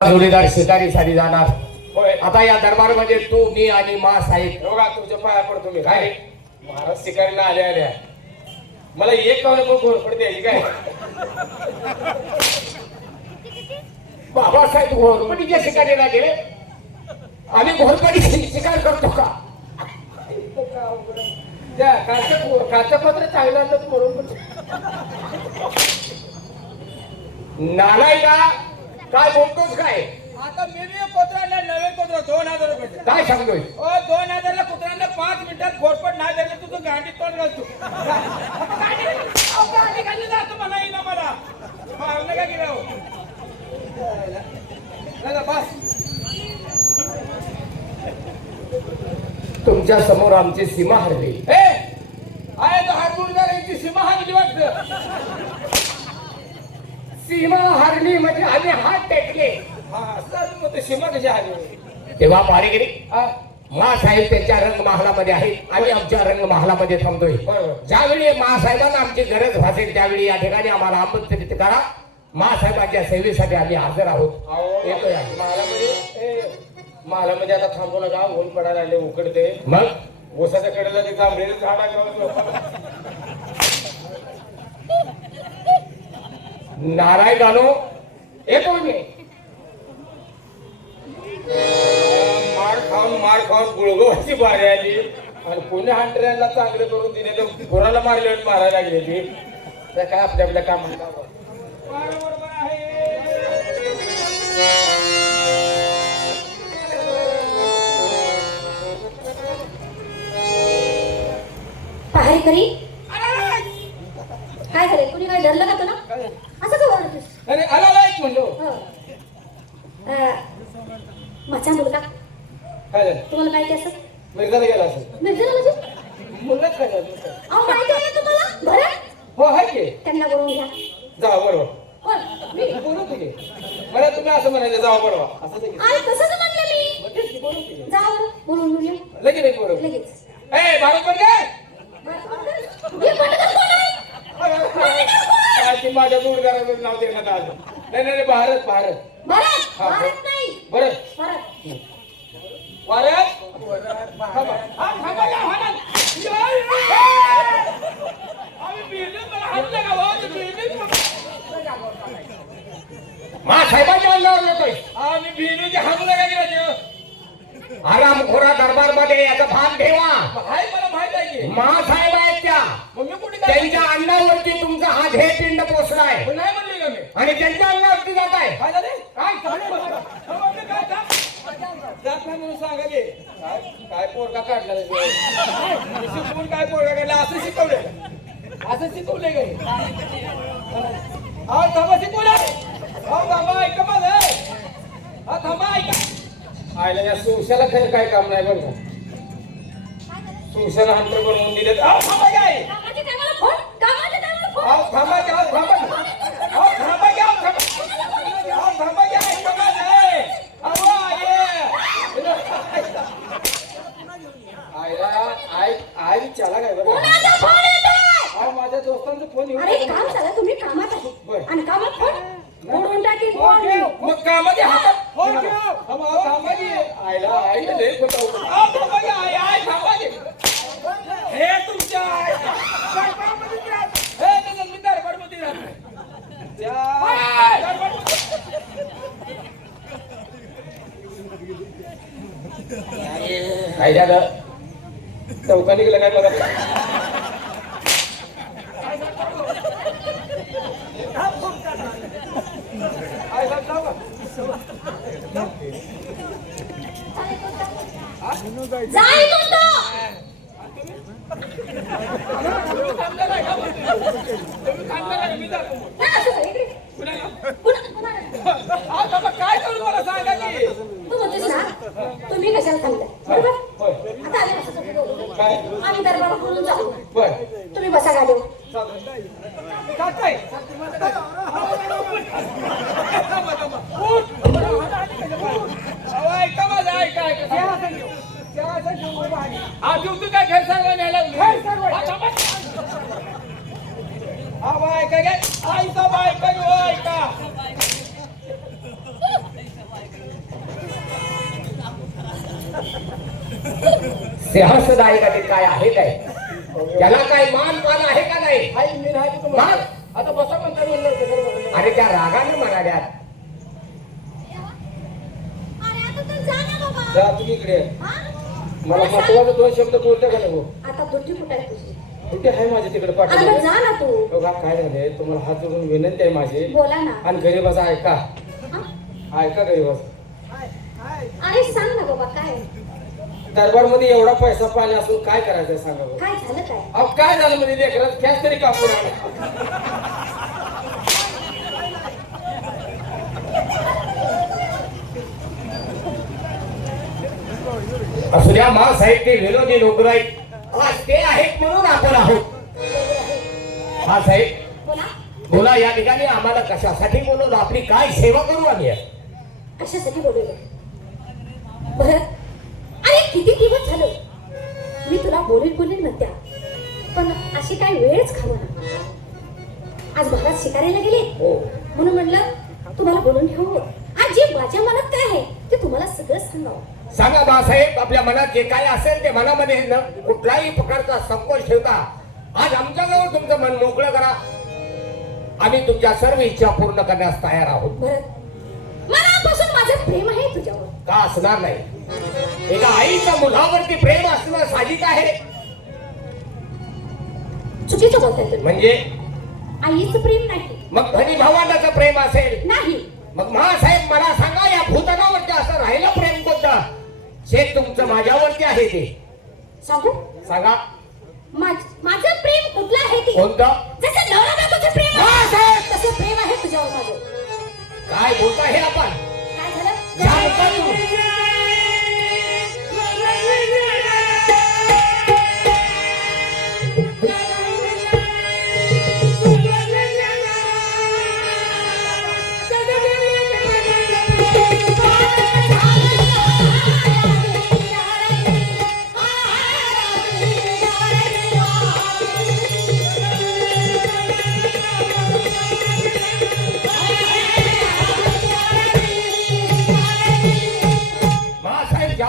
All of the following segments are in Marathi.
जोडीदार शिकारीसाठी जाणार. होय. आता या दरबारमध्ये तू मी आणि मा साहेब. बघा तुमच्या पाया पडतो मी. काय महाराज शिकारीला आल्या आल्या मला एक कावलं पण घोरपड द्यायची काय. बाबासाहेब घोरपडीच्या शिकारीला गेले आणि घोरपडी शिकार करतो का? त्या काचं पत्र चांगलं तर म्हणून नालाय का काय बोलतोस काय? आता मी कुत्र्याला नवे कुत्र 2000 रुपये. काय सांगतोय? 2000 ला कुत्र्याला 5 मिनिटात घोरपड नाही दिलं तुझं गाडी तोंड घालतो. गाडी खाली जातो म्हणा येईना मला मारलं का गेला बस. तुमच्या समोर आमची सीमा हरली. आहे तो हारगुडची सीमा हरली वाटतं. सीमा हरली म्हणजे आम्ही हात टेकले. हा मग ते सीमा कशी हरली. तेव्हा पारीगिरी मा साहेब त्यांच्या रंग महालामध्ये आहेत. आम्ही आमच्या रंग महालामध्ये थांबतोय. ज्यावेळी मा साहेबांना आमची गरज भासेल त्यावेळी या ठिकाणी आम्हाला आमंत्रित करा. मा साहेबांच्या सेवेसाठी आम्ही हजर आहोत. येतोय आम्ही. महालामध्ये आता थांबू नका. ऊन पडायला आले उकडते. मग ओसाच्या कडेला ते जांभळेलं झाड आहे. नारायणानो येतो मी. मार खाऊन गुळगोवाची बारी आली आणि पुणे हंटऱ्यांना चांगले करून दिले तर गुराला मारले मारायला लागले. ते काय आपल्या आपल्या कामाला पहारेकरी काय झालं? कुणी काय धरलं का तुला? असं का बोलतोस? अरे आला एक म्हणलो. माझा मुलगा काय झालं? तुम्हाला माहिती असं मिरजाला गेला असं मिरजेला म्हणजे मुलगाच काय झालं. अहो माहिती आहे ना तुम्हाला बरं हो आहे की त्यांना बोलवून घ्या. जा बरोबर कोण? मी बोलू तुझे मला तुम्ही असं म्हणायचं जावा बरोबर असं लगेच आई तसंच म्हटलं मी. मग तेच की बोलू तुझे जा बरं बोलवून घेऊन या. लगेच एक बरोबर. लगेच ए बरोबर काय हे पटकन बोला. की माझ्या जोडदाराचं नाव देण्यात आलं. नाही भारत भारत भारत हा, भारत नाही भारत भारत भारत मा साहेबांच्या अंगावर येतोय. आम्ही बिनूची हागलं काय केलं. आरामखोरा दरबार मध्ये याचं भान ठेवा. हाय मला माहित आहे की मा साहेब आहेत त्या. मग मी कुठे काय त्यांच्या अन्नावरती तुमचा हा झे पिंड पोचलाय नाही म्हणले का मी. आणि त्यांच्या अन्नावरती जात आहे. काय झाले काय जात नाही म्हणून सांगा की काय पोरगा काढला शिकवून काय पोरगा काढला असं शिकवले असं शिकवले काय हा थांबा शिकवले. हा थांबा ऐका माझं. हा थांबा ऐका. आयला या सुशाला खरं काय काम नाही बरं का. सुशाला हंटर बनवून दिले. थांबा काय कामाच्या टायमाला फोन कामाच्या टायमाला फोन. थांबा थांबा थांबा थांबा ऐका माझं. आई चला काय बरं. कोणाचा फोन येतोय? माझ्या दोस्तांचा फोन येऊन अरे काम झालं तुम्ही कामात आहे आणि कामात फोन बोलून टाकी फोन फोन. ठेव. मग कामाची हातात फोन ठेव. थांबाजी आईला आई लय खोटा थांबाजी आई थांबाजी हे तुमच्या हे त्याचं मी दरबारमध्ये राहतो. काय झालं? चौकाने गेलं काय बघा. जाय तो. काय करू मला सांगा की तू म्हणतोस ना तुम्ही कशाला सांगताय बरोबर. आता आम्ही कसं बोलू? आम्ही दरबार बोलून जाऊ. तुम्ही बसा गाडीवर. काय ऐका माझं ऐका आज तू काय घर सांगा न्यायला ऐका आईचा बायका ऐका सिंहासदायिका काय आहे काय त्याला काय मान पान आहे का नाही आई मी नाही तुम्हाला आता बसा म्हणता म्हणलं होतं बरोबर. अरे त्या रागाने म्हणाल्यात अरे आता तू जा ना बाबा. जा तुम्ही इकडे हा? मला मला सांग. महत्वाचं 2 शब्द बोलता का नको आता दुःखी कुठे आहे तुझी? कुठे आहे माझ्या तिकडे अरे मग पाठवलं जा ना तू. बघा काय झालंय तुम्हाला हात जोडून विनंती आहे माझी बोला ना. आणि गरीबाचा ऐका हा? ऐका गरीबाचा अरे सांग ना बाबा काय दरबारमध्ये एवढा पैसा पाणी असून काय करायचं सांगा बरं. काय झालं काय? अहो काय झालं म्हणजे लेकरात गॅस तरी कापून आणा. असू द्या साहेब ते विनोदी लोक आहेत आज ते आहेत म्हणून आपण आहोत साहेब बोला. बोला या ठिकाणी आम्हाला कशासाठी बोलवलं आपली काय सेवा करू आम्ही कशासाठी बोलवलं? बरं अरे किती दिवस झालं मी तुला बोलेल ना त्या पण अशी काय वेळच खावना. आज भागात शिकारायला गेले हो म्हणून म्हणलं तुम्हाला बोलून ठेवू. आज जे माझ्या मनात काय आहे ते तुम्हाला सगळं सांगावं. सांगा बासाहेब आपल्या मनात जे काय असेल ते मनामध्ये न कुठलाही प्रकारचा संकोच ठेवता आज आमच्याजवळ तुमचं मन मोकळं करा. आम्ही तुमच्या सर्व इच्छा पूर्ण करण्यास तयार आहोत. बरं मनापासून माझं प्रेम आहे तुझ्यावर. का असणार नाही एका आईच्या मुलावरती प्रेम असणं साहजिक आहे. चुकीचं बोलताय तुम्ही. म्हणजे आईचं प्रेम नाही. मग धनी भावांचं प्रेम असेल नाही. मग महासाहेब मला सांगा या भूतनावरती असं राहिलं प्रेम कोणतं जे तुमचं माझ्यावरती आहे ते सांगू सांगा. माझं प्रेम कुठलं आहे ते कोणतं? जसं नवरा बायकोचं प्रेम हा, आहे साहेब. तसं प्रेम आहे तुझ्यावर माझं. काय बोलता हे आपण काय झालं? जा बोलता तू.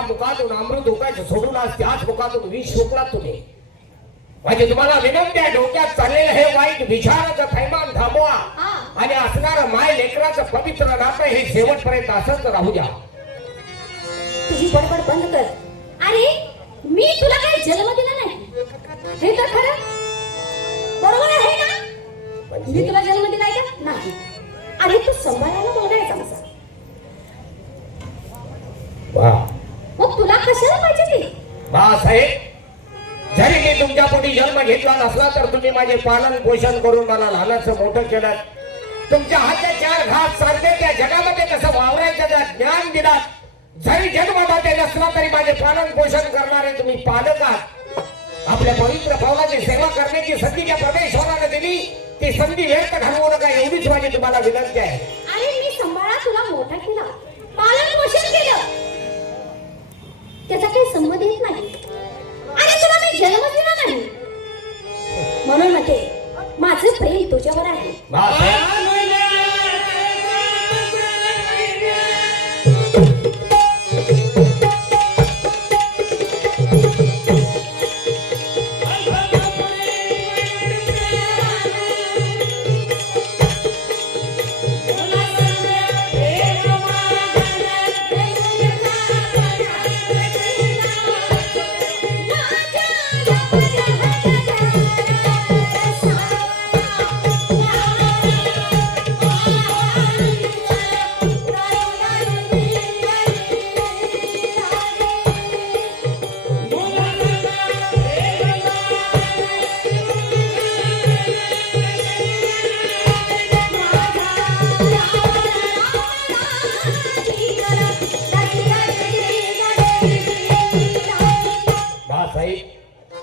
मुखातून अमृत धोकायचं सोडून आज त्याच मुखातून विष शोकलात तुम्ही. म्हणजे तुम्हाला विनंती आहे डोक्यात चाललेलं हे वाईट विचाराचं थैमान थांबवा आणि असणारं माय लेकराचं पवित्र नातं हे शेवटपर्यंत असंच राहू द्या. तुझी बडबड बंद कर. अरे मी तुला काही जन्म दिला नाही हे तर खरं बरोबर आहे ना. मी तुला जन्म दिलाय का नाही. अरे तू सांभाळायला बोलायचा माझा. मग तुला कशाला पाहिजे ते? बाळासाहेब जरी मी तुमच्या पोटी जन्म घेतला नसला तर तुम्ही माझे पालन पोषण करून मला लहानाचं मोठं केलं. तुमच्या हातच्या 4 घास सारखे त्या जगामध्ये कसं वावरायचं ज्ञान दिलात. जरी जन्मदाते नसला तरी माझे पालन पोषण करणारे तुम्ही पालक आहात. आपल्या पवित्र पावलाची सेवा करण्याची संधी ज्या परमेश्वराने दिली ती संधी व्यर्थ घालवू नका एवढीच माझी तुम्हाला विनंती आहे. अरे मी सांभाळा तुला मोठा केला पालन पोषण केलं त्याचा काही संबंध येत नाही. आणि तुला मी जन्म दिला नाही म्हणून म्हणते माझं प्रेम तुझ्यावर आहे.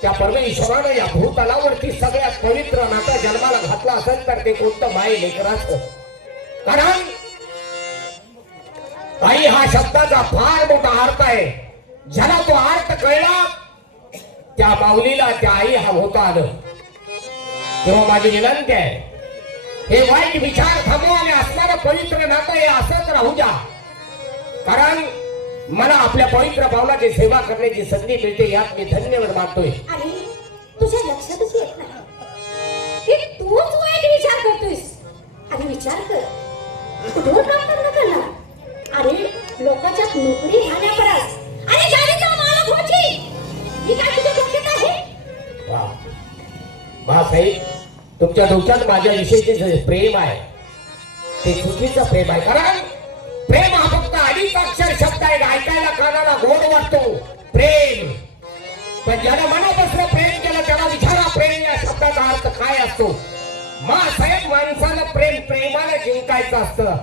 त्या परमेश्वरानं या भूतलावरती सगळ्यात पवित्र नातं जन्माला घातला असेल तर ते कोणतं माय लेकराचं. कारण आई हा शब्दाचा फार मोठा अर्थ आहे. ज्याला तो अर्थ कळला त्या माऊलीला त्या आई हा होता आलं. तेव्हा माझी विनंती आहे हे वाईट विचार थांबवा आणि असणारं पवित्र नातं हे असंच राहू द्या. कारण मला आपल्या पवित्र पावलाची सेवा करण्याची संधी मिळते यात मी धन्यवाद मानतोय. आणि तुझ्या लक्षातच येत नाही की तूच वाईट विचार करतोयस. आणि विचार कर, कुठवर काम कर करणार. अरे लोकांच्या नोकरी खाण्यापरस आणि गाडीचा मालक व्हायची ही काय तुझ्या डोक्यात आहे? वा बाळासाहेब, तुमच्या डोक्यात माझ्या विषयीचे जे प्रेम आहे ते चुकीचं प्रेम आहे. कारण प्रेम हा फक्त अडीच अक्षर शब्द आहे. ऐकायला कानाला गोड वाटतो प्रेम, पण ज्याला मनापासून प्रेम केलं त्याला विचारा प्रेम या शब्दाचा अर्थ काय असतो. साहेब, माणसाला प्रेम प्रेमाने जिंकायचं असतं,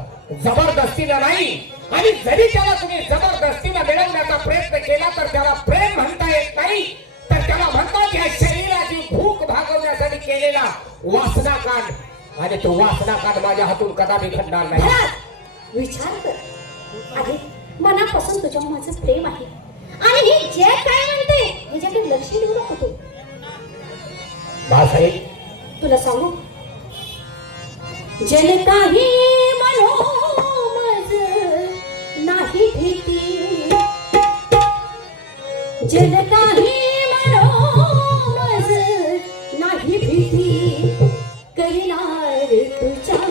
जबरदस्तीनं नाही. आणि जरी त्याला तुम्ही जबरदस्तीनं मिळवण्याचा प्रयत्न केला तर त्याला प्रेम म्हणता येत नाही, तर त्याला म्हणतात या शरीराची भूक भागवण्यासाठी केलेला वासना कांड. आणि तो वासना कांड माझ्या हातून कदापि घडणार नाही. विचार कर, अरे मनापासून तुझ्या माझं प्रेम आहे आणि हे जे काय म्हणते ह्याच्याकडे लक्ष देऊ नको तू. बाळासाहेब, तुला सांगू, जल काही म्हणो मज नाही भीती, जल काही म्हणो मज नाही भीती, करणार तुझ्या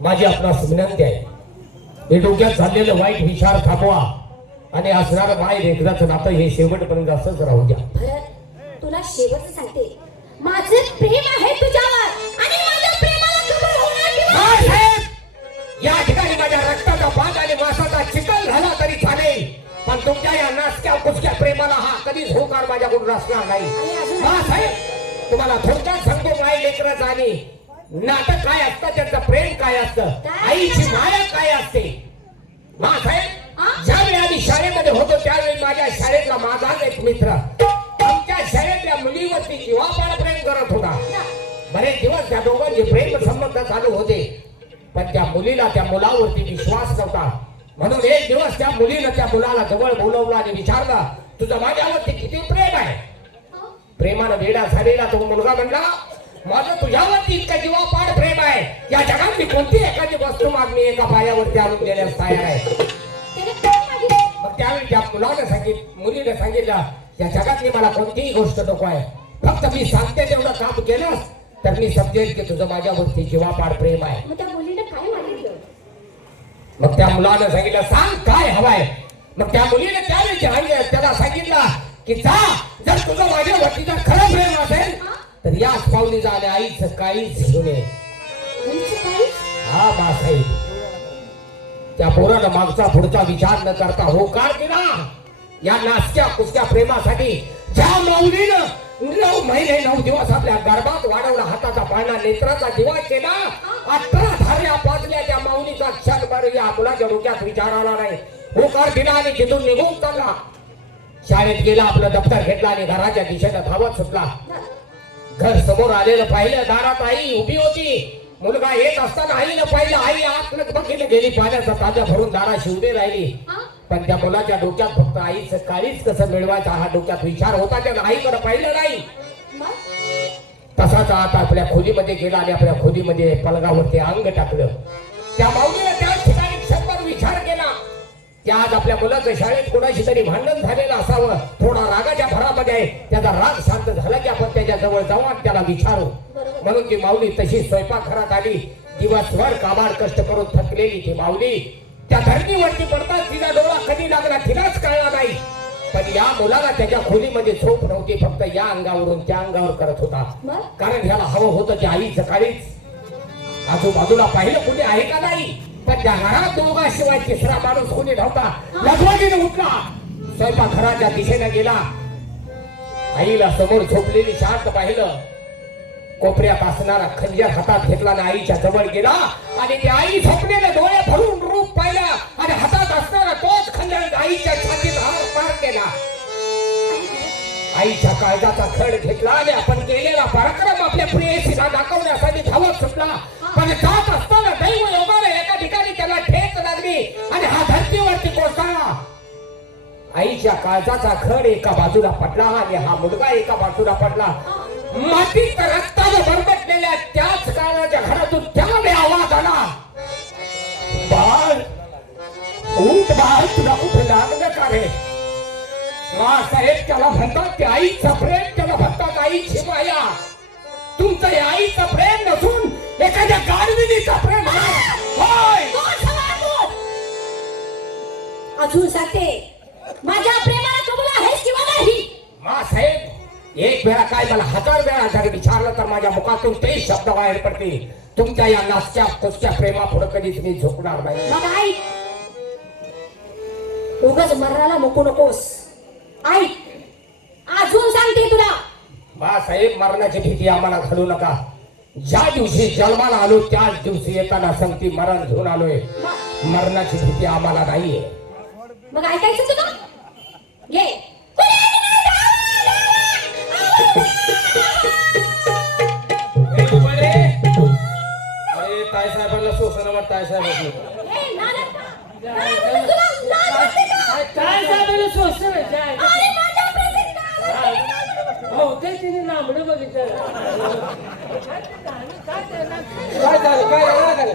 माझी आपणास विनंती आहे, हे डोक्यात झालेलं वाईट विचार थांबवा आणि असणारं माय लेकराचं नातं हे शेवटपर्यंत असंच राहू द्या. भरत, तुला शेवटचं सांगते, माझे प्रेम आहे तुझ्यावर आणि माझ्या प्रेमाला कबूल होणार किंवा साहेब, या ठिकाणी माझ्या रक्ताचा भाग आणि मासाचा चिखल झाला तरी चालेल, पण तुमच्या या नासक्या कुसक्या प्रेमाला हा कधीच होकार माझ्याकडून असणार नाही. साहेब, तुम्हाला थोडक्यात सांगतो, माय लेकराचं आणि नातं काय असतं, त्यांचं प्रेम काय असतं, काय? आईची माया काय असते. मासाहेब, हा? ज्यावेळी आम्ही शाळेमध्ये होतो त्यावेळी माझ्या शाळेतला माझा एक मित्र आमच्या शाळेतल्या मुलीवरती जीवापाड प्रेम करत होता. बरेच दिवस त्या दोघांचे प्रेम संबंध चालू होते, पण त्या मुलीला त्या मुलावरती विश्वास नव्हता. म्हणून एक दिवस त्या मुलीनं त्या मुलाला जवळ बोलवलं आणि विचारलं, तुझं माझ्यावरती किती प्रेम आहे. प्रेमानं वेडा झालेला तो मुलगा म्हणला, माझं तुझ्यावरती इतकं जीवापाड प्रेम आहे, या जगात मी कोणती एखादी वस्तू मागणी एका पायावरती आणून देण्यास तयार आहे. त्याने काय मागितलं? मग त्यावेळी त्या मुलीने सांगितलं, या जगातली मला कोणतीही गोष्ट नको आहे, फक्त मी सांगते तेवढं काम केलंस तर मी समजेल की तुझं माझ्यावरती जीवापाड प्रेम आहे. मग त्या मुलीने काय मागितलं? मग त्या मुलानं सांगितलं, सांग काय हवाय. मग त्या मुलीने त्यावेळी त्याला सांगितलं की जा, जर तुझं माझ्यावरती जर खरं प्रेम असेल तर याच पावली जा आणि आईचं काहीच घेऊन ये. मुलीचं काय? हा मासाहेब, त्या पोरानं मागचा पुढचा विचार न करता होकार दिला. या नासक्या कुसक्या प्रेमासाठी ज्या माऊलीनं 9 महिने 9 दिवस आपल्या गर्भात वाढवला, हाताचा पाळणा नेत्राचा दिवा केला, 18 धार्या पाजल्या, त्या माऊलीचा क्षणभर या मुलाच्या डोक्यात विचार आला नाही. होकार दिला आणि तिथून निघून चालला. शाळेत गेला, आपलं दप्तर घेतला आणि घराच्या दिशेनं धावत सुटला. घर समोर आलेलं पाहिलं, दारात आई उभी होती. मुलगा येत असताना आईनं पाहिलं, आई आत बघितलं गेली, पाण्याचा ताजा भरून दाराशी उभी राहिली. पण त्या मुलाच्या डोक्यात फक्त आईचं काळीच कसं मिळवायचं हा डोक्यात विचार होता. त्यानं आईकडे पाहिलं नाही. तसाच आता आपल्या खोलीमध्ये गेला आणि आपल्या खोलीमध्ये पलंगावरती अंग टाकलं. त्या माऊलीने त्याच ठिकाणी क्षणभर विचार केला की आज आपल्या मुलाचं शाळेत कोणाशी तरी भांडण झालेलं असावं. थोडा रागाच्या भरामध्ये आहे, त्याचा राग शांत झाला की आपण त्याच्या जवळ जाऊ आणि त्याला विचारू. म्हणून ती माऊली तशी स्वयंपाकघरात आली. दिवसभर काबाड कष्ट करून थकलेली ती माऊली त्या धरणीवरती पडताच तिचा डोळा कधी लागला तिलाच कळला नाही. पण या मुलाला त्याच्या खोलीमध्ये झोप नव्हती, फक्त या अंगावरून त्या अंगावर करत होता. कारण ह्याला हवं होतं की आई सकाळीच आजूबाजूला पाहिलं कुणी आहे का नाही, पण त्या घरात दोघाशिवाय तिसरा माणूस कोणी नव्हता. लगबगीने उठला, स्वयंपाकघराच्या दिशेने गेला. आईला समोर झोपलेली शांत पाहिलं. कोपऱ्यात असणारा खंजर हातात घेतला आणि आईच्या जवळ गेला आणि ती आई झोपलेले डोळे भरून रूप पाहिला आणि हातात असणारा तोच खंजर आईच्या छातीत पार केला. आईच्या काळजाचा खड घेतला आणि आपण केलेला पराक्रम आपल्या प्रेयसीला दाखवण्यासाठी धावत सुटला. पण जात असताना दैव योगाने एका ठिकाणी त्याला ठेच लागली आणि हा धरतीवरती कोसळला. आईच्या काळजाचा खड एका बाजूला पडला आणि हा मुलगा एका बाजूला पडला. मातीत रक्ताने बरबटलेल्या त्याच काळाच्या घरातून त्यावेळी आवाज आला, बाळ उठ, बाळ तुला कुठे लागलं का रे. साहेब त्याला म्हणतात ते आईचं प्रेम, त्याला म्हणतात आईची माया. तुमचं हे आईचं प्रेम नसून एखाद्या गाढविणीचं प्रेम होय. अजून सांगते, माझ्या प्रेमाला कबूल आहेस किंवा नाही. साहेब, एक वेळा काय मला 1000 वेळा जर विचारलं तर माझ्या मुखातून तेच शब्द बाहेर पडतील. तुमच्या या नासक्या कुसक्या प्रेमापुढे कधीच मी झुकणार नाही. मग आई, उगाच मरणाला नको नकोस. आई, अजून सांगते तुला, साहेब मरणाची भीती आम्हाला घालू नका. ज्या दिवशी जन्माला आलो त्याच दिवशी येताना संगती मरण घेऊन आलोय. मरणाची भीती आम्हाला नाहीये. मग ऐकायचं तुला घे. अरे ताई साहेबांना शोषण वाटत. ताई साहेब काय साहेबांना शोषण हो ते तिने लांबडं बघितलं. काय झालं, काय झालं?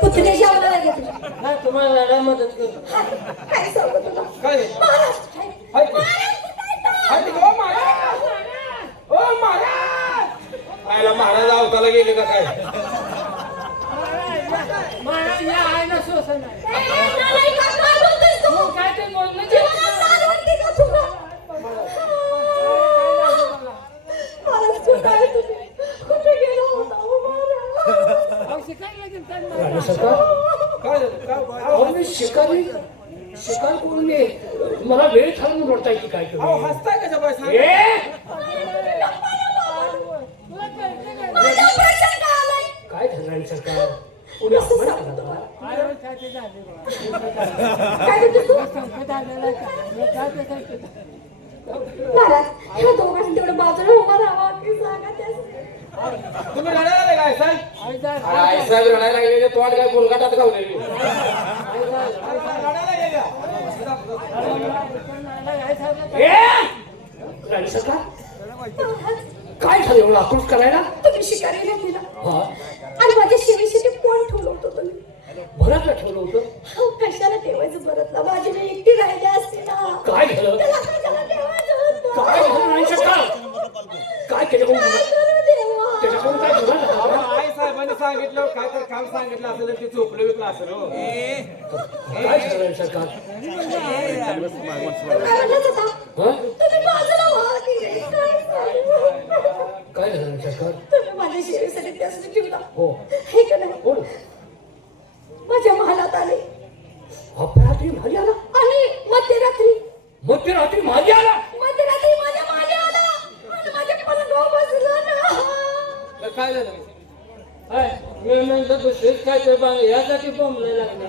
पुतण्याची आवडायला घेतली. हा तुम्हाला लढा मदत करू. काय सांगू तुला. काय महाराज, हाय की? हाय की? ओ महाराज, ओ महाराज. आयला महाराज अवताला गेले का काय? महाराज या आहे ना शोषण आहे. काय बोलतोस तू? हो, काय ते बोलणं ते- जीवनात लाज वाटते का तुला? महाराज, कुठं आहे तुम्ही? कुठे गेला होता हो महाराज? अहो, शिकायला लागेल त्यांना. काय झालं? काय? अहो, मी शिकार करून ये. मला वेळ थांबून बोलताय की काय अहो, तुम्ही? हसताय कशा सांग. तुला कळतं का? माझा प्रसंग आलाय. काय झालं राणी सरकार पुढे अपमान केला तुला? काय होत आहे ते झाले बा. काय म्हणतोस तू? संकट आलेलं आहे का? हे काय ते संकट? महाराज ह्या दोघांनी तेवढं बाजूला उभा राहावा की सांगा त्यास. तुम्ही रडायला लागले काय साहेब? आई जा, आई साहेब रडायला लागलेले तोंड काय गुरगाटात गावलेली रडायला गेल्या. आई साहेब, राणी सरकार काय झालं एवढं आक्रोश करायला? तुम्ही शिकारीला गेला हा आणि माझ्या शेवीसाठी कोण ठेवलं होतं तुम्ही? भरतला ठेवलं होतं. अहो, कशाला ठेवायचं भरतला? माझी मी एकटी राहिली असते ना. काय झालं? त्याला कशाला ठेवायचं होतं? काय झालं राणी सरकार? काय केलं काय म्हणून? करू देवा? त्याच्याकडून काय झालं ना? अहो, आई साहेबांनी सांगितलं काय तर काम सांगितलं असेल तर ते चोपलं विकलं असेल हो. काय झालं राणी सरकार? काय म्हणलाच होता? हा? तुम्ही बाजूला व्हा की काय सांगू? काय झालं राणी सरकार? तुम्ही माझ्या शेवीसाठी त्यासाठी ठेवला. हो हे का नाही? बोल माझ्या महालात आले अपरात्री माझी आला आणि मध्यरात्री मध्यरात्री माझी आला मध्यरात्री माझ्या मागे आला आणि माझ्या पलंगावर बसला ना. तर काय झालं? आई, मी म्हणलं दुसरीच काय ते बांग यासाठी बोंबले लागले.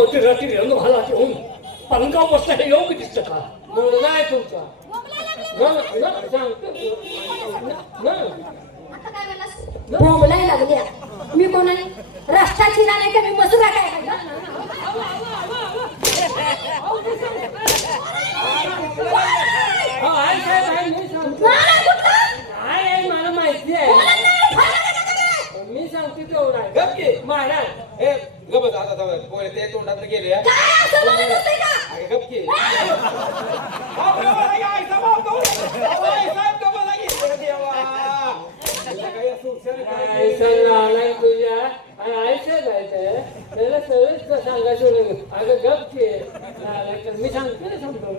मध्यरात्री रंग भाला ठेवून पलंगावर बसला हे योग्य दिसतं का? मुलगा आहे तुमचा. सांगतो. आता काय म्हणलास? बोंबलाय लागल्या. मी कोण आहे? राष्ट्राची राणी का मी मसुरा काय आहे का? आई साहेब, आई मी सांगतो. नाही कुठला? आई मला माहिती आहे. मी सांगते तेवढं आहे. गप की. महाराज, ए गप बस आता जाऊ दे. पोहे ते तोंडात गेले या. काय असं बोलत असते का? अरे गप की. अहो, गप लागे, आई साहेब, अहो, गप. अहो, आई साहेब, गप लागे. अरे देवा. तुला काही असं हुशार काय? आई साहेब राहणार तुझ्या आणि आईचं जायचंय त्याला सगळेच सांगायचं नाही. अगं गप की. मी सांगतो ना समजून.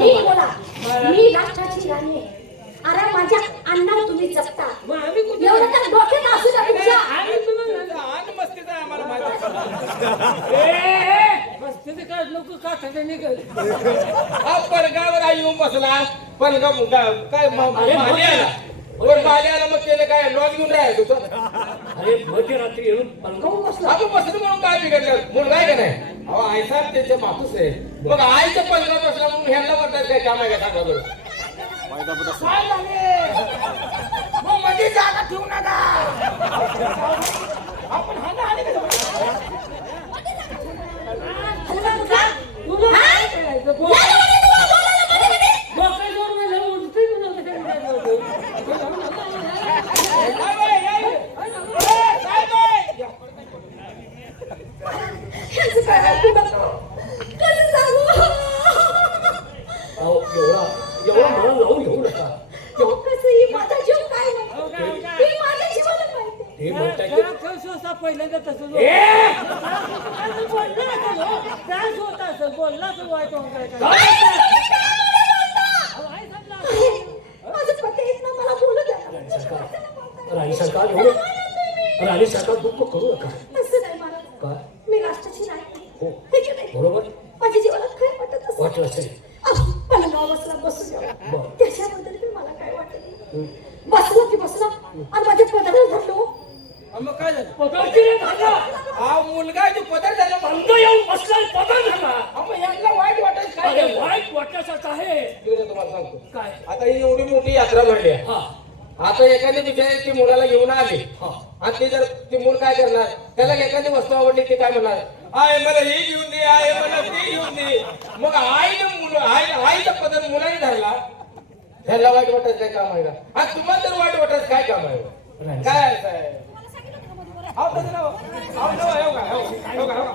मी बोला. मी राष्ट्राची राणी आहे. अरे माझ्या अण्णा तुम्ही जगता. मग आम्ही कुठे एवढं तर डोक्यात असू द्या तुमच्या. आम्ही तुम्हाला तुझं आन मस्तीचं आहे आम्हाला माहिती आहे. मस्ती काय लोक काठाने निघाल. हा पलंगावर आई येऊन बसला. पलंगा काय माली आला. वर माली आला मग त्याला काय लॉज घेऊन राहायचं तुझं. अरे मध्यरात्री येऊन पलंगावर बसला आपण बसलं म्हणून काय बिघडलं? मुलगा आहे का नाही? अहो आई साहेब त्यांच्या मातूस आहे. मग आईचं पलंगा बसला म्हणून ह्यांना म्हणतात काय काम आहे का सांगा बरं. काय झाले? मग मध्ये जागा ठेवू नका. आपण हाना हानी कसं हलवा कुठला? तुला हा? काय करायचं? बोल. या मध्ये तुम्हाला बोलायला मध्ये. बोकायचं म्हणलं उलटं पण नव्हतं करायचं. ह्याचं काय ऐकू नको. कसं सांगू? अहो, एवढा मला लावून घेऊ नका अहो, कसंही माझा जीव काय नाही. मी माझ्या जीवाला माहिती. हे म्हणताय की जरा ठेव स्वतः पहिल्यांदा तसंच होतं. असं बोललं नका हो. त्रास होत असेल. बोलला असं वाईट होऊन काय काय. अहो, आई साहेब लागलं. माझं पती आहेत ना, मला बोलू द्या. राणी सरकार एवढं राणी सरकार दुःख करू नका असं नाही महाराज. काय मी राष्ट्राची राणी आहे. हो हे की नाही? बरोबर माझ्या जीवाला काय वाटत असेल? वाटलं असेल पलंगावर बसला बसू द्या. बरं. त्याच्याबद्दल बी मला काय वाटत नाही. बसला की बसला आणि माझ्या पदाला धरलो. मग काय झालं? पदरची रे झाला हा मुलगा आहे तो पदर झाला. बंद येऊन बसलाय पदर झाला मग यांना वाईट वाटायचं काय अरे झालं? वाईट वाटण्यासारखं आहे तुला तुम्हाला सांगतो. काय आता ही एवढी मोठी यात्रा भरली आहे. हा आता एखादी बिचारी ती मुलाला घेऊन आली. हा आणि ते जर ती मूल काय करणार? त्याला एखादी वस्तू आवडली ते काय म्हणणार? आय मला ही घेऊन दे, आय मला ती घेऊन दे. मग आईचा पदर मुलाने धरला. ह्याला वाईट वाटायचं काय काम आहे का? आणि तुम्हाला तर वाईट वाटायचं काय काम आहे? काय आहे साहेब? अहो, तसं नव्हं. अहो, नव्हं, हो का, हो का.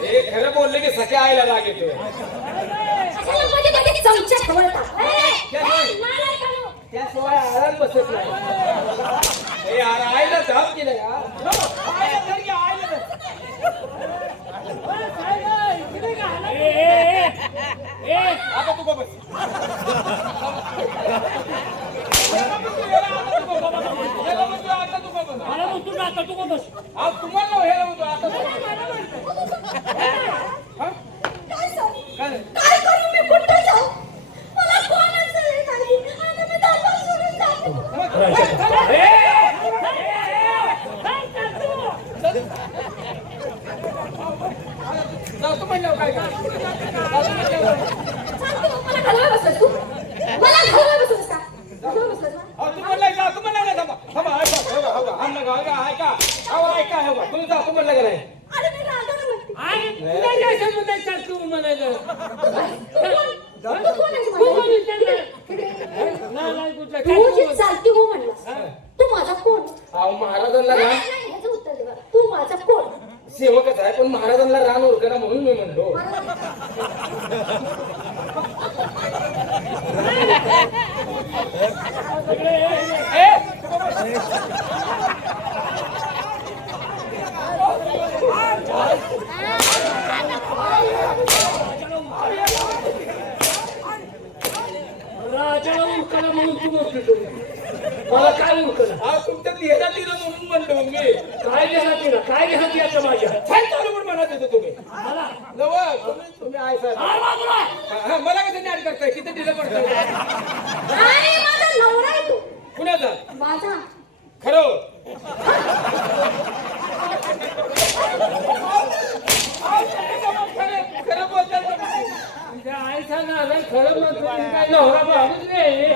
हे खरं बोलले की सख्या आईला राग येतोय. कशाला मध्ये मध्ये चमचा खवळता? नालायकांनो. त्याशिवाय आराम बसत नाही. हे यार, आईला धाप केलं का? आईला धर की, आईला धर. आता तू बस. मला म्हणतो ना आता तू का बस तुम्हाला हे म्हणतो आता काय सांगू? काय काय करू मी? कुठं त्याला उरकला म्हणून तू मोठी मला काय उरकलं? हा तुमच्या देहला दिलं म्हणून म्हणलो मी. काय देणार तिला? काय देणार याचं माझ्या? छान चालू म्हणून म्हणत होतो तुम्ही. मला नवं, तुम्ही आहे साहेब. हा, बाजूला. हा, मला कसं ज्ञान करताय किती दिलं पडतं अरे माझा नवरा आहे तो. कुणाचा माझा. खरं खरं बोलतात तुम्ही. तुझ्या आईचा नाव आहे, खरं म्हणतो मी काय नवरा बाबूच नाही.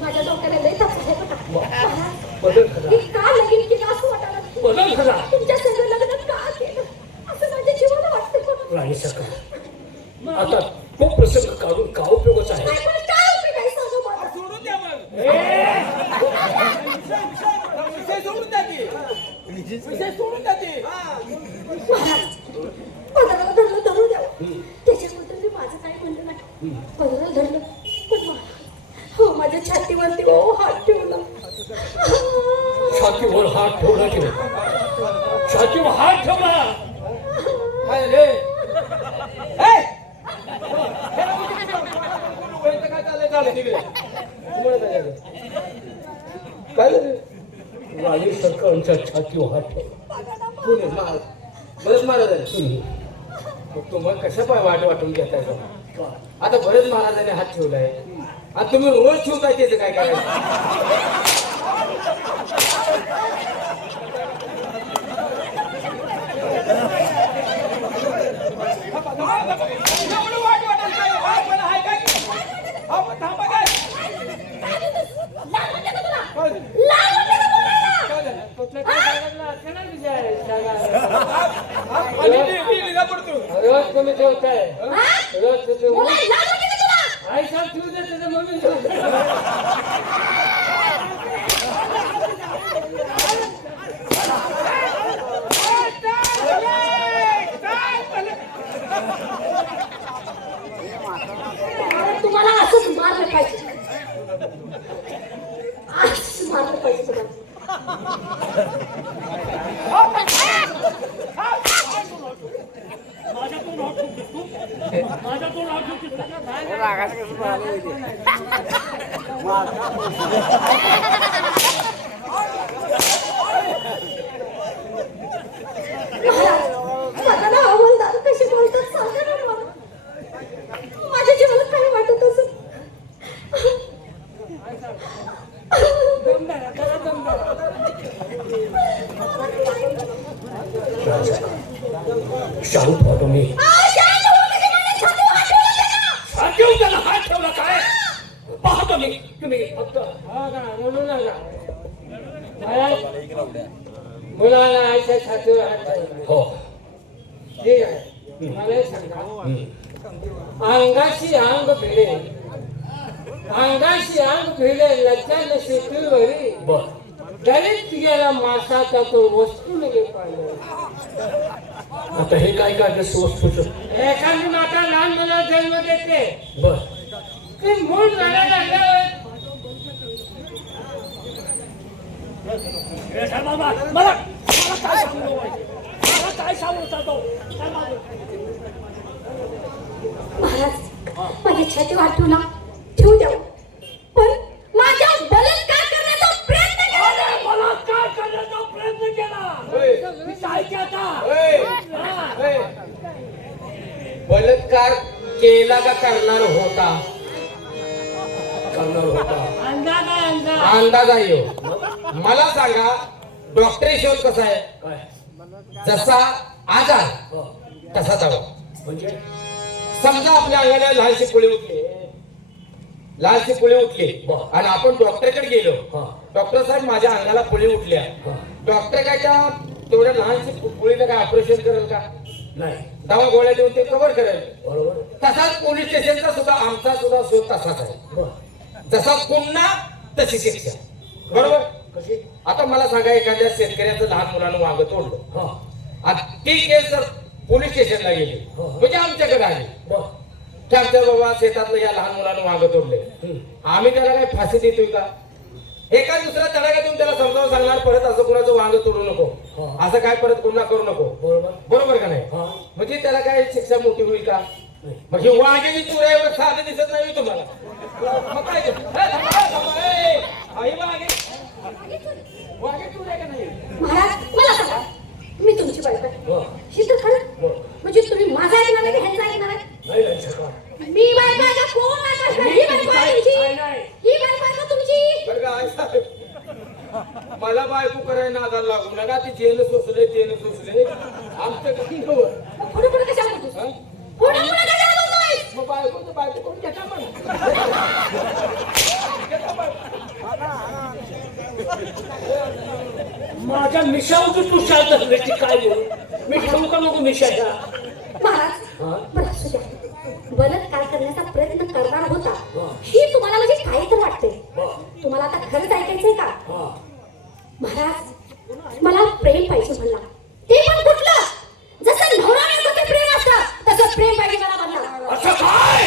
माझ्या डोक्याला लई ताप आहे बघा. बदल खरा, मी का लगीन केलं असं वाटायला लागलं. बदल खरा. तुमच्या संग लग्न का केलं असं माझ्या जीवाला वाटतं कोण. राणी सका आता तो प्रसंग काढून का उपयोगच आहे? काय पण काय उपयोग आहे सांगा मला. सोडून द्या मग. ए, विषय सोडून द्या की. विषय सोडून द्या की. महाराज, पदराला धरलं धरू द्यावं. त्याच्याबद्दल मी माझं काय म्हणलं नाही. पदराला धरलं पण महाराज, हो माझ्या छातीवरती हो हात ठेवला. छातीवर हात ठेवला की छातीवर हात ठेवला. काय रे ए! काय चाललंय चालू तिकडे तुम्हाला काय झालं? काय झालं? राणी सरकारच्या छातीवर हात ठेवला. पुणे महाराज बरेच महाराज आहे. मग तुम्हाला कशा पाय वाटून घेताय का? आता बरेच महाराजांनी हात ठेवलाय आणि तुम्ही रोज ठेवताय त्याचं काय करायचं? एवढं वाट वाटेल काय? हा, पण आहे काय? हा, पण थांबा काय? लाज वाटते का तुला? काय झालं? लाज वाटते का बोलायला? काय झालं? कुठल्या तरी जागाला अचानक विजय सांगा. आणि मी लिहिला पडतो. रोज तुम्ही ठेवताय. हा? रोज तुम्ही बोलायला लाज वाटते का तुला? आई साहेब ठेवू दे त्याचं मम्मी ठेवू दे. तुम्हाला असंच मारलं पाहिजे. असंच मारलं पाहिजे तुम्हाला. माझा ना हवालदार कसे बोलतात सांगा ना मला. माझ्या जीवाला काही वाटत असं. शांत व्हा तुम्ही. ठेवू त्याला हात ठेवला काय? पाहतो मी. तुम्ही फक्त हा का म्हणू नका. मुलाला आईच्या छातीवर हात ठेवला. हो ठीक आहे. मला एक सांगा, अंगाशी अंग भिडे, अंगाशी अंग भिडे लज्जाने शेतीवरी बर दलित गेला मासाचा तो वस्तू निघे पाहिजे. आता हे काय काय स्वस्त एखादी माता लहान मुलाला जन्म देते, बर ती मूळ झाल्या लागल्यावर मला काय सांगू, मला काय सांगू चालतो. महाराज माझ्या छातीवर हात ठेवला. ठेवू द्या पण माझ्या बलात्कार करण्याचा प्रयत्न केला. बलात्कार करण्याचा प्रयत्न केला. होय. मी काय केला? होय. हा. होय. बलात्कार केला का करणार होता? करणार होता. अंदाज आहे, अंदाज. अंदाज आहे ह्यो. मला सांगा डॉक्टरी शोध कसा आहे? काय जसा आजार हो. तसा दवा. म्हणजे समजा आपल्या अंगाला लहानशी पुळी उठली, लहानशी पुळी उठली बरं. आणि आपण डॉक्टरकडे गेलो. हा. डॉक्टर साहेब माझ्या अंगाला पुळी उठल्या. हा. डॉक्टर काय त्या तेवढ्या लहानशी पुळीला काय ऑपरेशन करेल का? नाही दवा गोळ्या देऊन ते कव्हर करेल. बरोबर तसाच पोलीस स्टेशनचा सुद्धा आमचा सुद्धा शोध तसाच आहे. बर जसा पुन्हा तशी शिक्षा. बरोबर. कशी आता मला सांगा एखाद्या शेतकऱ्याचं लहान मुलानं वांग तोडलं हा आणि ती केस जर पोलीस स्टेशनला गेली हो. म्हणजे आमच्याकडे आली बर की आमच्या बाबा शेतातलं या लहान मुलानं वांग तोडले, आम्ही त्याला काय फाशी देतोय का? एका दुसऱ्या तडाख्यातून त्याला समजावून सांगणार, परत असं कुणाचं वांग तोडू नको, असं काय परत पुन्हा करू नको. बरोबर का नाही? म्हणजे त्याला काय शिक्षा मोठी होईल का? मग ही वाघेची चुरा एवढं साधं दिसत नाही तुम्हाला. मग काय ते? आई वाघे चूर आहे का नाही? महाराज मला सांगा, मी तुमची बायको आहे. ही तर खरं म्हणजे तुम्ही माझा ऐकणार नाही, ह्यांचा ऐकणार आहे? मी बायको आहे का? कोण आहे? ही बायको आहे तुमची? ही बायको आहे का तुमची? बरं का, आई साहेब, मला बायको करायला नादाला लागू नका. ती जेल सोसले आमचं काही नव्हतं. मग पुढे पुढे कशाला बोलतोस? पुढे पुढे कशाला बोलतोय? मग बायको करून घेता म्हणा. माझ्या मिशावर तू शांत असल्याची काय बोल मी ठेवू का नको मिशाच्या? महाराज बरं असू द्या. बलात्कार करण्याचा प्रयत्न करणार होता ही तुम्हाला म्हणजे काय तर वाटते? तुम्हाला आता खरंच ऐकायचंय का? महाराज मला प्रेम पाहिजे म्हणला, ते पण कुठलं? जसं नवरा प्रेम असतं तसं प्रेम पाहिजे मला म्हणला. असं काय?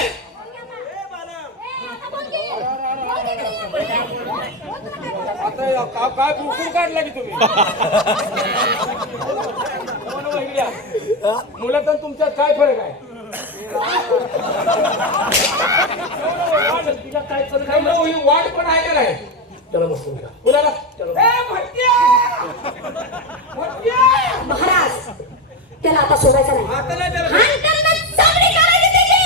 आता काय बुरकून काढला की तुम्ही? मुलात तुमच्यात काय फरक आहे? तिला काय फरक नाही, आहे? मग ही वाट पण आहे का नाही? त्याला बसवून घ्या. कुणाला? महाराज त्याला आता सोडायचं नाही. आता नाही त्याला. हाणताना चामडी काढायची त्याची.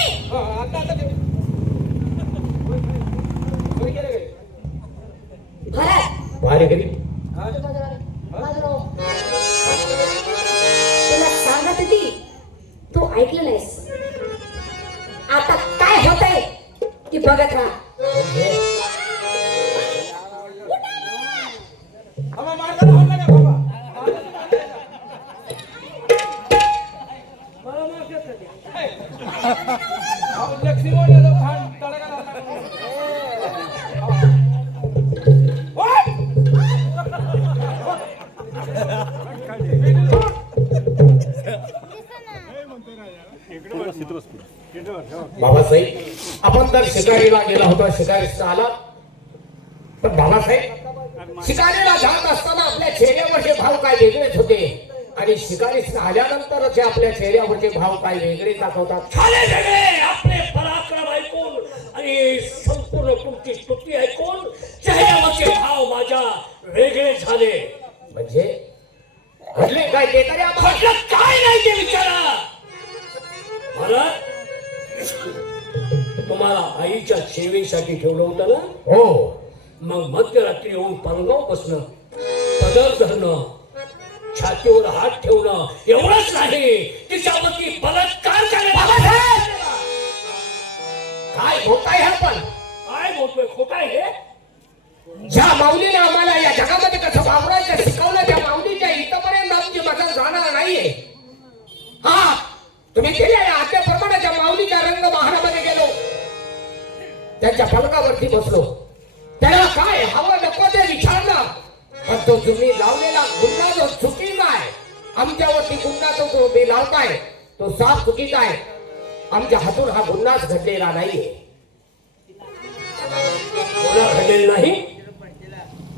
आता ते. बरं केलं काय? महाराज बाहेर घरी तुला सांगत होती तू ऐकलं नाहीस. आता काय होतंय ती बघत राहा. बाबा मारला का बाबा? मला माफ कर ते. लक्ष्मी मोठ्याचा भांड तडका लागला. बाबासाहेब, आपण तर शिकारीला गेला होता, शिकारीस आला. पण बाबासाहेब, शिकारीला जात असताना आपल्या चेहऱ्यावरचे भाव काय वेगळेच होते आणि शिकारीस आल्यानंतरचे आपल्या चेहऱ्यावरचे भाव काय वेगळे दाखवतात. झाले वेगळे. आपले पराक्रम ऐकून आणि संपूर्ण तुमची स्तुती ऐकून चेहऱ्यावरचे भाव माझ्या वेगळे झाले. म्हणजे घडले काय ते तरी आम्हाला म्हटलं काय नाही ते विचारा. मला तुम्हाला आईच्या सेवेसाठी ठेवलं होतं ना? हो. मग मध्यरात्री येऊन पलंगावर बसणं, पदर धरणं, छातीवर हात ठेवणं एवढंच नाही, तिच्यावरती बलात्कार बाबासाहेब, काय होताय हे पण? काय बोलतोय? खोट आहे हे? ज्या माऊलीने आम्हाला या जगामध्ये कसं वावरायचं शिकवलं, त्या माऊलीच्या इथपर्यंत आमची मदत जाणार नाहीये. हा, तुम्ही केल्या आज्ञेप्रमाणे त्या माऊलीच्या रंग महालामध्ये गेलो, त्यांच्या फलकावरती बसलो, त्याला काय हवं नको ते विचारलं. पण तो तुम्ही लावलेला गुन्हा जो चुकीचा आहे, आमच्यावरती गुन्हा तो तुम्ही लावताय तो साफ चुकीचा आहे. आमच्या हातून हा गुन्हाच घडलेला नाहीये. कोणा घडलेलं नाही?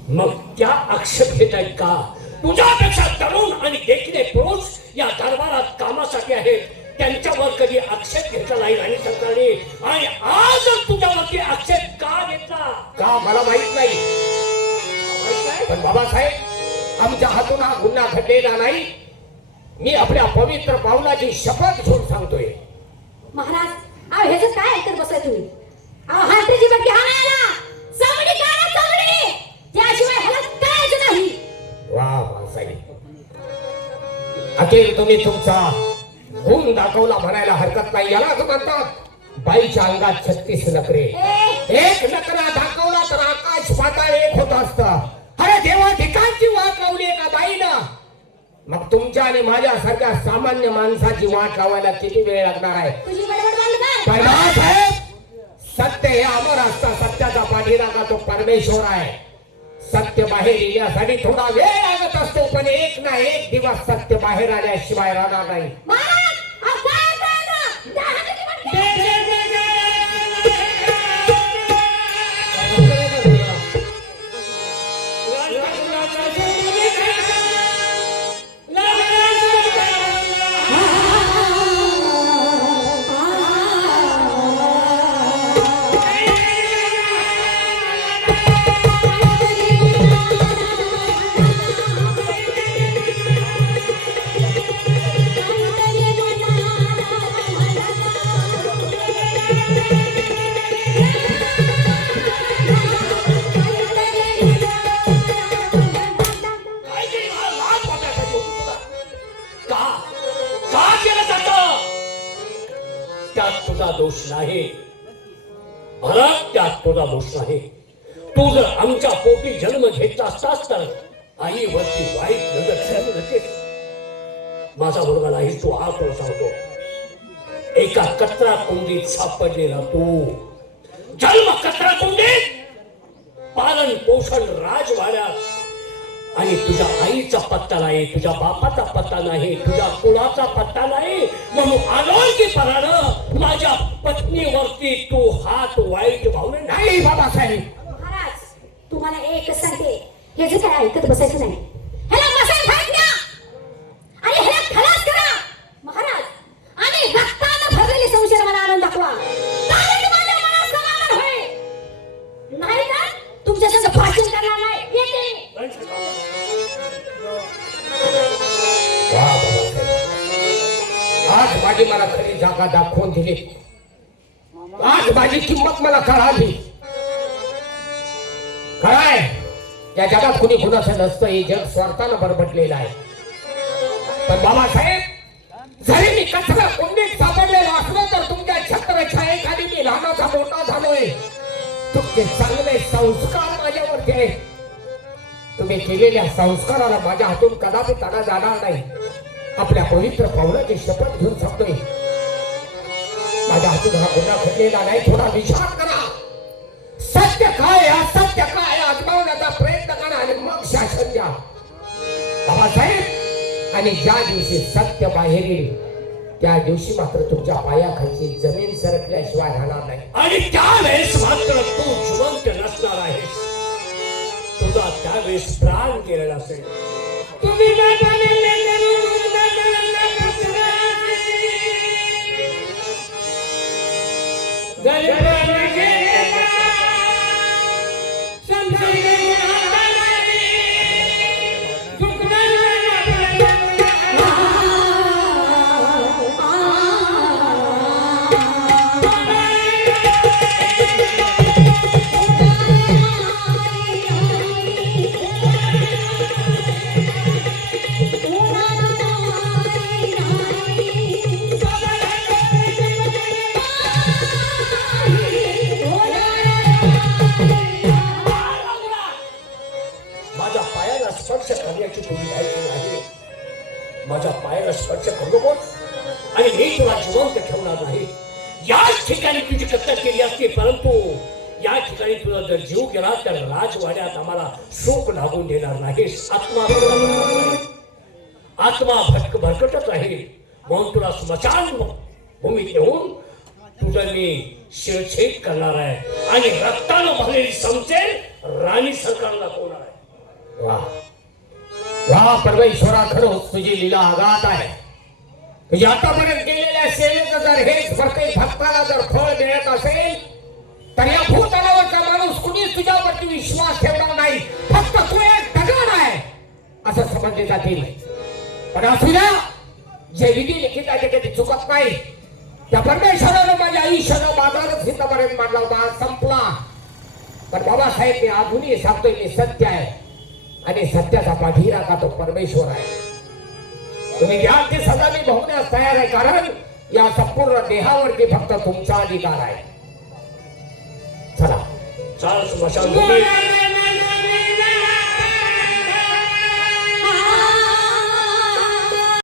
मग त्या आक्षेप घेत आहेत का? तुझ्यापेक्षा तरुण आणि देखणे पुरुष या दरबारात कामासाठी आहेत, त्यांच्यावर कधी आक्षेप घेतला नाही राणी सरकारने, आणि आज तुझ्यावरती आक्षेप का घेतला का मला माहित नाही. पण बाबासाहेब, आमच्या हातून हा गुन्हा घडलेला नाही. मी आपल्या पवित्र पावलाची शपथ घेऊन सांगतोय. महाराज अहो ह्याचं काय ऐकत बसलाय तुम्ही? अहो हाताची बटकी हाणायला चामडी काढा, चामडी, त्याशिवाय ह्याला करायचं नाही. वा बाबासाहेब, अखेर तुम्ही तुमचा गुण दाखवला म्हणायला हरकत नाही. याला असं म्हणतात बाईच्या अंगात 36 नखरे. एक नखरा दाखवला तर आकाश पाताळ एक होत असतं. अरे देवा, ठिकाणची वाट लावली एका बाईनं, मग तुमच्या आणि माझ्यासारख्या सामान्य माणसाची वाट लावायला किती वेळ लागणार आहे? तुझी बडबड बंद कर. पण बाळासाहेब, सत्य हे अमर असतं. सत्याचा पाठीराखा तो परमेश्वर आहे. सत्य बाहेर येण्यासाठी थोडा वेळ लागत असतो, पण एक ना एक दिवस सत्य बाहेर आल्याशिवाय राहणार नाही. महाराज अहो काय करायचं? द्या हाताची बटकी. दोष नाही, भरत त्यात तुझा दोष नाही. तू जर आमच्या पोटी जन्म घेतला असतास तर आईवरची वाईट नजर ठेवू नकोस. माझा मुलगा नाही तू, हा तो सांगतो. एका कचरा कुंडीत सापडलेला तू, जन्म कचरा कुंडीत, पालन पोषण राजवाड्यात, आणि तुझ्या आईचा पत्ता नाही, तुझ्या बापाचा पत्ता नाही, तुझ्या कुळाचा पत्ता नाही, म्हणून अनोळखीपणानं माझ्या पत्नीवरती तू हात वाईट भावने नाही बाबासाहेब. महाराज तुम्हाला एक सांगते, हे जे काय ऐकत बसायचं नाही. ह्याला मसाल भात द्या आणि ह्याला खलास करा महाराज, आणि रक्तानं भरलेले संशय मला आणून दाखवा. कारण माझ्या मनात समाधान होईल. नाहीतर तुमच्या संग भाषण करणार नाही. येते वा बाबासाहेब, आज माझी मला खरी जागा दाखवून दिली. आज माझी किंमत मला कळाली. काय या जगात कुणी कुणाचं नसतं, हे जग स्वार्थानं बरबटलेलं आहे. पण बाबासाहेब, जरी मी कचरा कुंडीत सापडलेला असलो तर तुमच्या छत्रछायेखाली मी लहानाचा मोठा झालोय. तुमचे चांगले संस्कार माझ्यावरती आहेत. तुम्ही केलेल्या संस्काराला माझ्या हातून कदापि तडा जाणार नाही. आपल्या पवित्र पावलाची शपथ घेऊन सांगतोय, माझ्या हातून हा गुन्हा घडलेला नाही. थोडा विचार करा. सत्य काय, असत्य काय आजमावण्याचा प्रयत्न करा आणि मग शासन द्या बाबासाहेब. आणि ज्या दिवशी सत्य बाहेर येईल त्या दिवशी मात्र तुमच्या पायाखालची जमीन सरकल्याशिवाय राहणार नाही. आणि त्यावेळेस मात्र तू जिवंत नसणार आहेस. तुझा त्यावेळेस प्राण गेलेला असेल. तुम्ही माझ्या पायाला स्पर्श करण्याची तुम्ही ऐकून आहे. माझ्या पायाला स्पर्श करू नकोस आणि मी तुला जिवंत ठेवणार नाही. याच ठिकाणी तुझी कत्तल केली असती, परंतु या ठिकाणी तुला जर जीव गेला तर राजवाड्यात आम्हाला शोक लागून देणार नाहीस. आत्मा भरकटत राहील. म्हणून तुला स्मशान भूमीत नेऊन तुझं मी शिरछेद करणार आहे आणि रक्तानं भरलेली समजेल राणी सरकारला होणार आहे. वा वा परमेश्वरा, खरंच तुझी लीला आघात आहे. तुझी आतापर्यंत केलेल्या सेवेचं जर हेच प्रत्येक भक्ताला जर फळ मिळत असेल तर या भूतलावरचा माणूस कुणीच तुझ्यावरती विश्वास ठेवणार नाही. फक्त तू एक दगड आहे असं समजले जातील. पण असू द्या, जे विधी लिखित आहे ते कधी चुकत नाही. त्या परमेश्वरानं माझ्या आयुष्याला बाजारात हितापर्यंत मांडला होता, संपला. पण बाबासाहेब, मी अजूनही सांगतोय, मी सत्य आहे आणि सत्याचा पाठीराखा तो परमेश्वर आहे. तुम्ही द्याल ते सदा मी भोगण्यास तयार आहे, कारण या संपूर्ण देहावरती फक्त तुमचा अधिकार आहे. चला चाल स्मशान भूमीत.